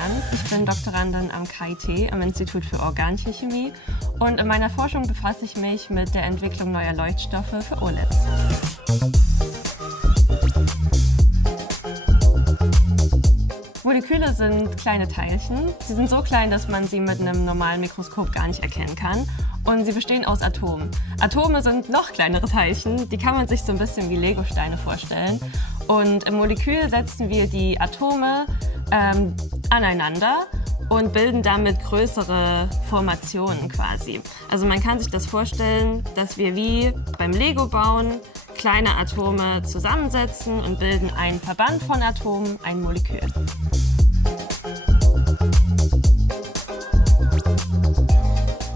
Ernst. Ich bin Doktorandin am KIT, am Institut für Organtierchemie. Und in meiner Forschung befasse ich mich mit der Entwicklung neuer Leuchtstoffe für OLEDs. Moleküle sind kleine Teilchen. Sie sind so klein, dass man sie mit einem normalen Mikroskop gar nicht erkennen kann. Und sie bestehen aus Atomen. Atome sind noch kleinere Teilchen, die kann man sich so ein bisschen wie Legosteine vorstellen. Und im Molekül setzen wir die Atome aneinander und bilden damit größere Formationen quasi. Also man kann sich das vorstellen, dass wir wie beim Lego-Bauen kleine Atome zusammensetzen und bilden einen Verband von Atomen, ein Molekül.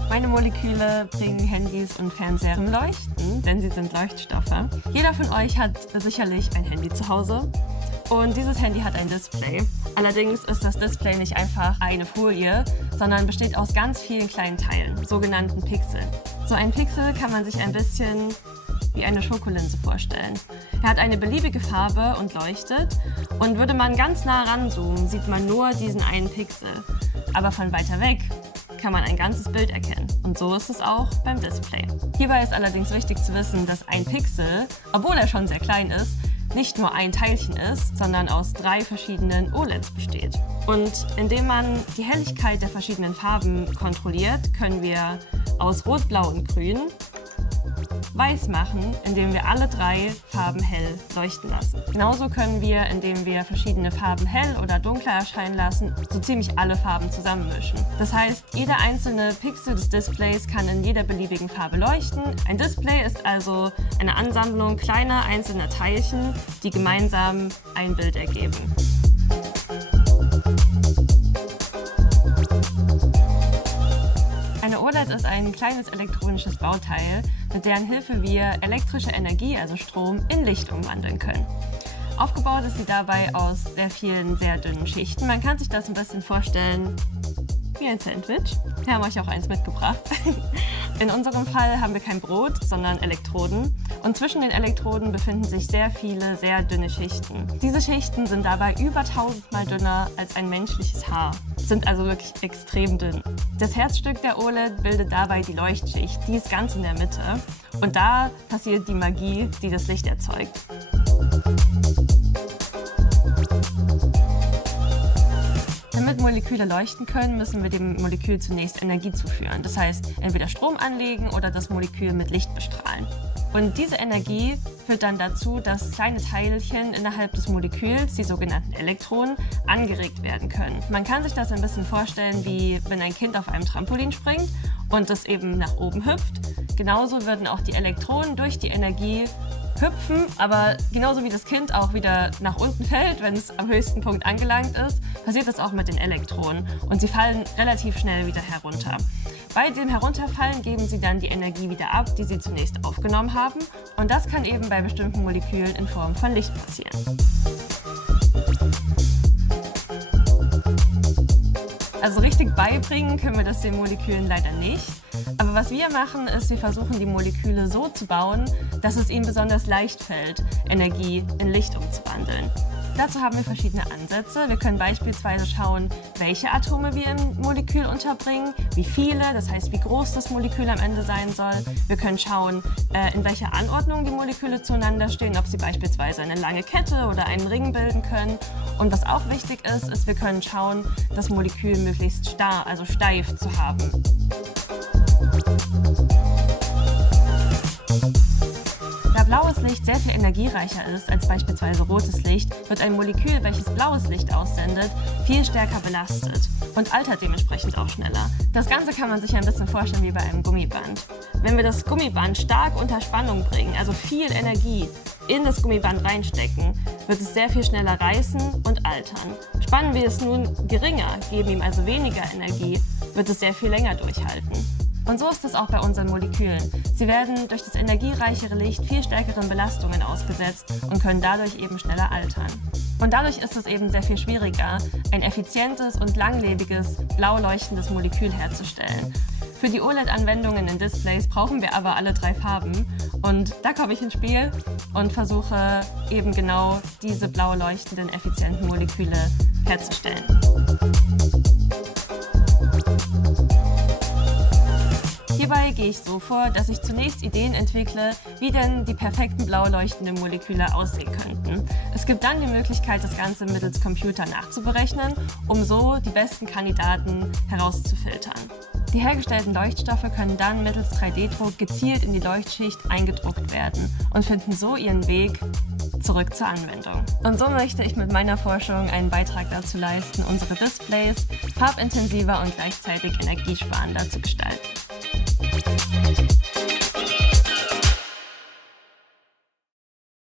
Meine Moleküle bringen Handys und Fernseher zum Leuchten, denn sie sind Leuchtstoffe. Jeder von euch hat sicherlich ein Handy zu Hause. Und dieses Handy hat ein Display. Allerdings ist das Display nicht einfach eine Folie, sondern besteht aus ganz vielen kleinen Teilen, sogenannten Pixeln. So ein Pixel kann man sich ein bisschen wie eine Schokolinse vorstellen. Er hat eine beliebige Farbe und leuchtet. Und würde man ganz nah ranzoomen, sieht man nur diesen einen Pixel. Aber von weiter weg kann man ein ganzes Bild erkennen. Und so ist es auch beim Display. Hierbei ist allerdings wichtig zu wissen, dass ein Pixel, obwohl er schon sehr klein ist, nicht nur ein Teilchen ist, sondern aus 3 verschiedenen OLEDs besteht. Und indem man die Helligkeit der verschiedenen Farben kontrolliert, können wir aus Rot, Blau und Grün weiß machen, indem wir alle 3 Farben hell leuchten lassen. Genauso können wir, indem wir verschiedene Farben hell oder dunkler erscheinen lassen, so ziemlich alle Farben zusammenmischen. Das heißt, jeder einzelne Pixel des Displays kann in jeder beliebigen Farbe leuchten. Ein Display ist also eine Ansammlung kleiner einzelner Teilchen, die gemeinsam ein Bild ergeben. Eine OLED ist ein kleines elektronisches Bauteil, mit deren Hilfe wir elektrische Energie, also Strom, in Licht umwandeln können. Aufgebaut ist sie dabei aus sehr vielen, sehr dünnen Schichten. Man kann sich das ein bisschen vorstellen wie ein Sandwich. Wir haben euch auch eins mitgebracht. In unserem Fall haben wir kein Brot, sondern Elektroden. Und zwischen den Elektroden befinden sich sehr viele, sehr dünne Schichten. Diese Schichten sind dabei über 1000-mal dünner als ein menschliches Haar. Sind also wirklich extrem dünn. Das Herzstück der OLED bildet dabei die Leuchtschicht. Die ist ganz in der Mitte. Und da passiert die Magie, die das Licht erzeugt. Damit Moleküle leuchten können, müssen wir dem Molekül zunächst Energie zuführen. Das heißt, entweder Strom anlegen oder das Molekül mit Licht bestrahlen. Und diese Energie führt dann dazu, dass kleine Teilchen innerhalb des Moleküls, die sogenannten Elektronen, angeregt werden können. Man kann sich das ein bisschen vorstellen, wie wenn ein Kind auf einem Trampolin springt und es eben nach oben hüpft. Genauso würden auch die Elektronen durch die Energie hüpfen, aber genauso wie das Kind auch wieder nach unten fällt, wenn es am höchsten Punkt angelangt ist, passiert das auch mit den Elektronen und sie fallen relativ schnell wieder herunter. Bei dem Herunterfallen geben sie dann die Energie wieder ab, die sie zunächst aufgenommen haben, und das kann eben bei bestimmten Molekülen in Form von Licht passieren. Also richtig beibringen können wir das den Molekülen leider nicht. Aber was wir machen, ist, wir versuchen die Moleküle so zu bauen, dass es ihnen besonders leicht fällt, Energie in Licht umzuwandeln. Dazu haben wir verschiedene Ansätze. Wir können beispielsweise schauen, welche Atome wir im Molekül unterbringen, wie viele, das heißt, wie groß das Molekül am Ende sein soll. Wir können schauen, in welcher Anordnung die Moleküle zueinander stehen, ob sie beispielsweise eine lange Kette oder einen Ring bilden können. Und was auch wichtig ist, ist, wir können schauen, das Molekül möglichst starr, also steif zu haben. Da blaues Licht sehr viel energiereicher ist als beispielsweise rotes Licht, wird ein Molekül, welches blaues Licht aussendet, viel stärker belastet und altert dementsprechend auch schneller. Das Ganze kann man sich ein bisschen vorstellen wie bei einem Gummiband. Wenn wir das Gummiband stark unter Spannung bringen, also viel Energie in das Gummiband reinstecken, wird es sehr viel schneller reißen und altern. Spannen wir es nun geringer, geben ihm also weniger Energie, wird es sehr viel länger durchhalten. Und so ist es auch bei unseren Molekülen. Sie werden durch das energiereichere Licht viel stärkeren Belastungen ausgesetzt und können dadurch eben schneller altern. Und dadurch ist es eben sehr viel schwieriger, ein effizientes und langlebiges, blau leuchtendes Molekül herzustellen. Für die OLED-Anwendungen in Displays brauchen wir aber alle 3 Farben. Und da komme ich ins Spiel und versuche eben genau diese blau leuchtenden, effizienten Moleküle herzustellen. Hierbei gehe ich so vor, dass ich zunächst Ideen entwickle, wie denn die perfekten blau leuchtenden Moleküle aussehen könnten. Es gibt dann die Möglichkeit, das Ganze mittels Computer nachzuberechnen, um so die besten Kandidaten herauszufiltern. Die hergestellten Leuchtstoffe können dann mittels 3D-Druck gezielt in die Leuchtschicht eingedruckt werden und finden so ihren Weg zurück zur Anwendung. Und so möchte ich mit meiner Forschung einen Beitrag dazu leisten, unsere Displays farbintensiver und gleichzeitig energiesparender zu gestalten.